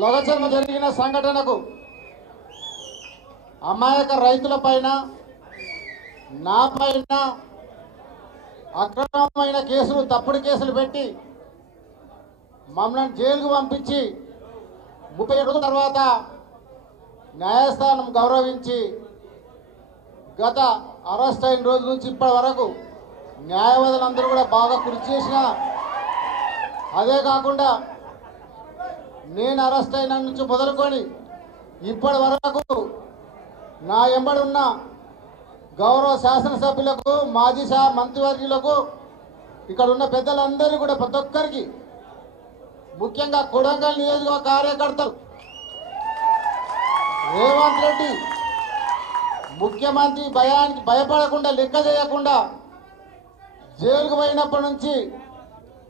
లగచర్మ జరిగిన సంఘటనకు అమాయక రైతుల పైన నా పైన అక్రమమైన కేసులు తప్పుడు కేసులు పెట్టి మమ్మల్ని జైలుకు పంపించి 30 రోజుల తర్వాత న్యాయస్థానం గౌరవించి గత అరెస్ట్ అయిన రోజు నుంచి ఇప్పటి వరకు న్యాయవాదులందరూ కూడా బాగా కృషి చేసిన అదే కాకుండా నేను అరెస్ట్ అయిన నుంచి మొదలుకొని ఇప్పటి వరకు నా ఎంబడి ఉన్న గౌరవ శాసనసభ్యులకు మాజీ మంత్రివర్యులకు ఇక్కడ ఉన్న పెద్దలందరూ కూడా ప్రతి ఒక్కరికి ముఖ్యంగా కొడంగల్ నియోజకవర్గ కార్యకర్తలు రేవంత్ రెడ్డి ముఖ్యమంత్రి భయానికి భయపడకుండా లెక్క చేయకుండా జైలుకు పోయినప్పటి నుంచి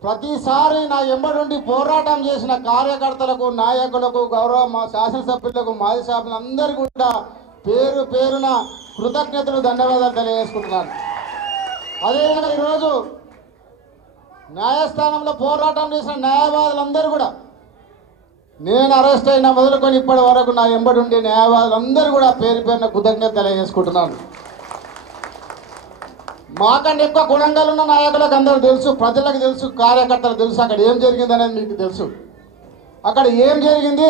ప్రతిసారి నా ఎంబడి పోరాటం చేసిన కార్యకర్తలకు నాయకులకు గౌరవ మా శాసనసభ్యులకు మాజీ సభ్యులందరూ కూడా పేరు పేరున కృతజ్ఞతలు ధన్యవాదాలు తెలియజేసుకుంటున్నాను. అదేవిధంగా ఈరోజు న్యాయస్థానంలో పోరాటం చేసిన న్యాయవాదులందరూ కూడా నేను అరెస్ట్ అయిన మొదలుకొని ఇప్పటి వరకు నా ఎంబడి ఉండే న్యాయవాదులందరూ కూడా పేరు పేరున కృతజ్ఞత తెలియజేసుకుంటున్నాను. మాకంటే ఎక్కువ గుణంగా ఉన్న నాయకులకు అందరూ తెలుసు, ప్రజలకు తెలుసు, కార్యకర్తలకు తెలుసు అక్కడ ఏం జరిగింది అనేది మీకు తెలుసు. అక్కడ ఏం జరిగింది,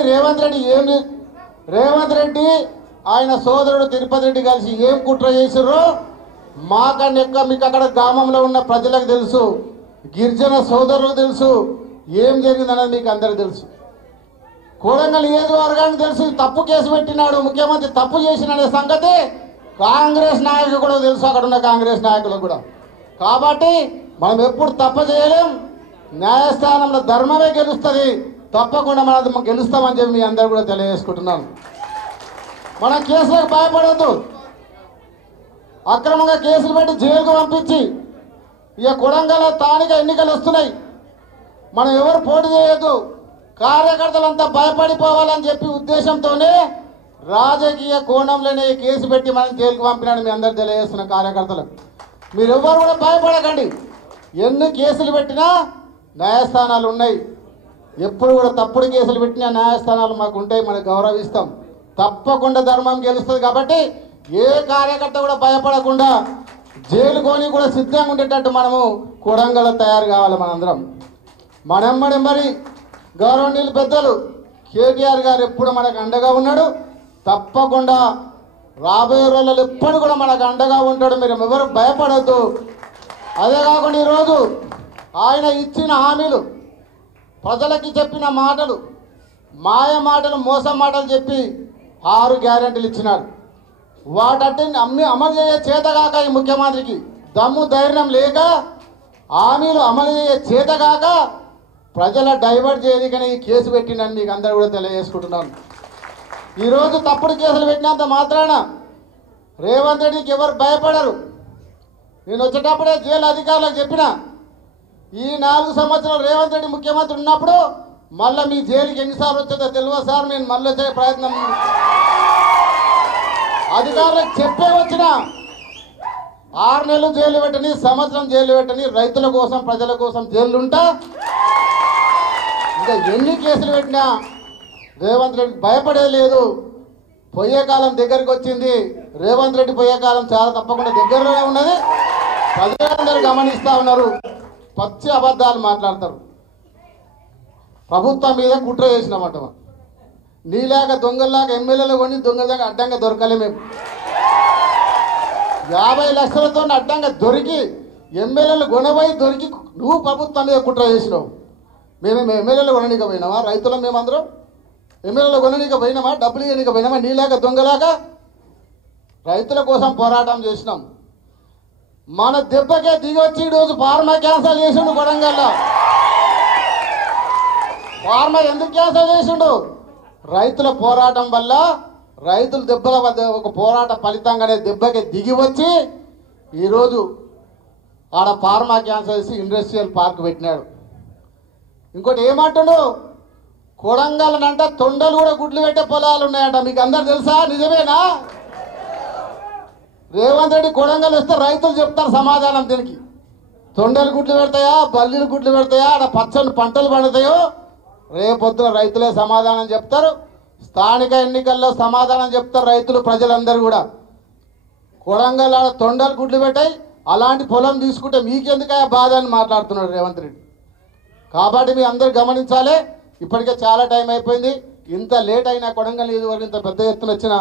రేవంత్ రెడ్డి ఆయన సోదరుడు తిరుపతి రెడ్డి కలిసి ఏం కుట్ర చేసారో మాకంటే ఎక్కువ మీకు అక్కడ గ్రామంలో ఉన్న ప్రజలకు తెలుసు, గిరిజన సోదరులకు తెలుసు ఏం జరిగింది అనేది మీకు అందరికీ తెలుసు. కొడంగల్ నియోజకవర్గానికి తెలుసు, తప్పు కేసు పెట్టినాడు ముఖ్యమంత్రి తప్పు చేసిననే సంగతి కాంగ్రెస్ నాయకులు కూడా తెలుసు, అక్కడ ఉన్న కాంగ్రెస్ నాయకులకు కూడా. కాబట్టి మనం ఎప్పుడు తప్ప చేయలేం, న్యాయస్థానంలో ధర్మమే గెలుస్తుంది, తప్పకుండా మనం గెలుస్తామని చెప్పి మీ అందరూ కూడా తెలియజేసుకుంటున్నాను. మన కేసులకు భయపడద్దు, అక్రమంగా కేసులు పెట్టి జైలుకు పంపించి ఇక కొడంగల్ స్థానిక ఎన్నికలు వస్తున్నాయి, మనం ఎవరు పోటీ చేయొద్దు, కార్యకర్తలంతా భయపడిపోవాలని చెప్పి ఉద్దేశంతోనే రాజకీయ కోణంలోనే కేసు పెట్టి మనం జైలుకు పంపినాడు. మీ అందరు తెలియజేస్తున్న కార్యకర్తలకు మీరు ఎవరు కూడా భయపడకండి, ఎన్ని కేసులు పెట్టినా న్యాయస్థానాలు ఉన్నాయి, ఎప్పుడు కూడా తప్పుడు కేసులు పెట్టినా న్యాయస్థానాలు మాకు ఉంటాయి, మనకు గౌరవిస్తాం, తప్పకుండా ధర్మం గెలుస్తుంది. కాబట్టి ఏ కార్యకర్త కూడా భయపడకుండా జైలుకొని కూడా సిద్ధంగా ఉండేటట్టు మనము కొడంగల్ తయారు కావాలి. మనందరం మరి గౌరవనీయులు పెద్దలు కేటీఆర్ గారు ఎప్పుడు మనకు అండగా ఉన్నాడు, తప్పకుండా రాబోయే రోజుల్లో ఎప్పుడు కూడా మనకు అండగా ఉంటాడు, మీరు ఎవరు భయపడద్దు. అదే కాకుండా ఈరోజు ఆయన ఇచ్చిన హామీలు, ప్రజలకి చెప్పిన మాటలు, మాయ మాటలు, మోసం మాటలు చెప్పి 6 గ్యారెంటీలు ఇచ్చినాడు. వాటన్ని అమలు చేయ చేతగాక ఈ ముఖ్యమంత్రికి దమ్ము ధైర్యం లేక హామీలు అమలు చేయ చేతగాక ప్రజల డైవర్ట్ చేయడానికి ఈ కేసు పెట్టిందని మీకు అందరూ కూడా తెలియజేసుకుంటున్నాను. ఈరోజు తప్పుడు కేసులు పెట్టినంత మాత్రాన రేవంత్ రెడ్డికి ఎవరు భయపడరు. నేను వచ్చేటప్పుడే జైలు అధికారులకు చెప్పిన, ఈ 4 సంవత్సరాలు రేవంత్ రెడ్డి ముఖ్యమంత్రి ఉన్నప్పుడు మళ్ళీ మీ జైలుకి ఎన్నిసార్లు వచ్చేదో తెలియదు సార్, నేను మళ్ళీ వచ్చే ప్రయత్నం అధికారులకు చెప్పే వచ్చిన 6 నెలలు జైలు పెట్టని, సంవత్సరం జైలు పెట్టని, రైతుల కోసం ప్రజల కోసం జైలు ఉంటా ఇంకా ఎన్ని కేసులు పెట్టినా రేవంత్ రెడ్డి భయపడే లేదు. పోయే కాలం దగ్గరికి వచ్చింది, రేవంత్ రెడ్డి పోయే కాలం చాలా తప్పకుండా దగ్గరలోనే ఉన్నది, ప్రజలందరూ గమనిస్తూ ఉన్నారు. పచ్చి అబద్ధాలు మాట్లాడతారు, ప్రభుత్వం మీద కుట్ర చేసినామంట, నీలాగా దొంగల్లాగా ఎమ్మెల్యేలు కొని దొంగలాగా అడ్డంగా దొరకలే. మేము 50 లక్షలతో అడ్డంగా దొరికి ఎమ్మెల్యేలు కొనబోయి దొరికి నువ్వు ప్రభుత్వం మీద కుట్ర చేసినావు. మేము ఎమ్మెల్యేలు కొననీక పోయినామా? రైతులం మేమందరం ఎమ్మెల్యేలు కొననీక పోయినామా? డబ్బులు ఇవ్వనీక పోయినామా? నీలాగా దొంగలాగా రైతుల కోసం పోరాటం చేసినాం. మన దెబ్బకే దిగొచ్చి ఈరోజు ఫార్మా క్యాన్సల్ చేసిండు కొడంగల్లో. ఫార్మా ఎందుకు క్యాన్సల్ చేసిండు? రైతుల పోరాటం వల్ల, రైతుల దెబ్బల ఒక పోరాట ఫలితంగానే దెబ్బకి దిగి వచ్చి ఈరోజు ఆడ ఫార్మా క్యాన్సర్ చేసి ఇండస్ట్రియల్ పార్క్ పెట్టినాడు. ఇంకోటి ఏమంటాడు, కొడంగల్ అంటే తొండలు కూడా గుడ్లు పెట్టే పొలాలు ఉన్నాయంట. మీకు అందరు తెలుసా? నిజమేనా? రేవంత్ రెడ్డి కొడంగల్ వస్తే రైతులు చెప్తారు సమాధానం దీనికి. తొండలు గుడ్లు పెడతాయా, బల్లీలు గుడ్లు పెడతాయా, ఆడ పచ్చని పంటలు పండుతాయో రేపొద్దున రైతులే సమాధానం చెప్తారు. స్థానిక ఎన్నికల్లో సమాధానం చెప్తారు రైతులు, ప్రజలందరూ కూడా. కొడంగల్ తొండలు గుడ్లు పెట్టాయి, అలాంటి పొలం తీసుకుంటే మీకెందుకయ్యా బాధ అని మాట్లాడుతున్నాడు రేవంత్ రెడ్డి. కాబట్టి మీ అందరూ గమనించాలి. ఇప్పటికే చాలా టైం అయిపోయింది. ఇంత లేట్ అయినా కొడంగల్ నియోజకవర్గం ఇంత పెద్ద ఎత్తున వచ్చిన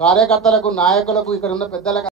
కార్యకర్తలకు, నాయకులకు, ఇక్కడ ఉన్న పెద్దలకు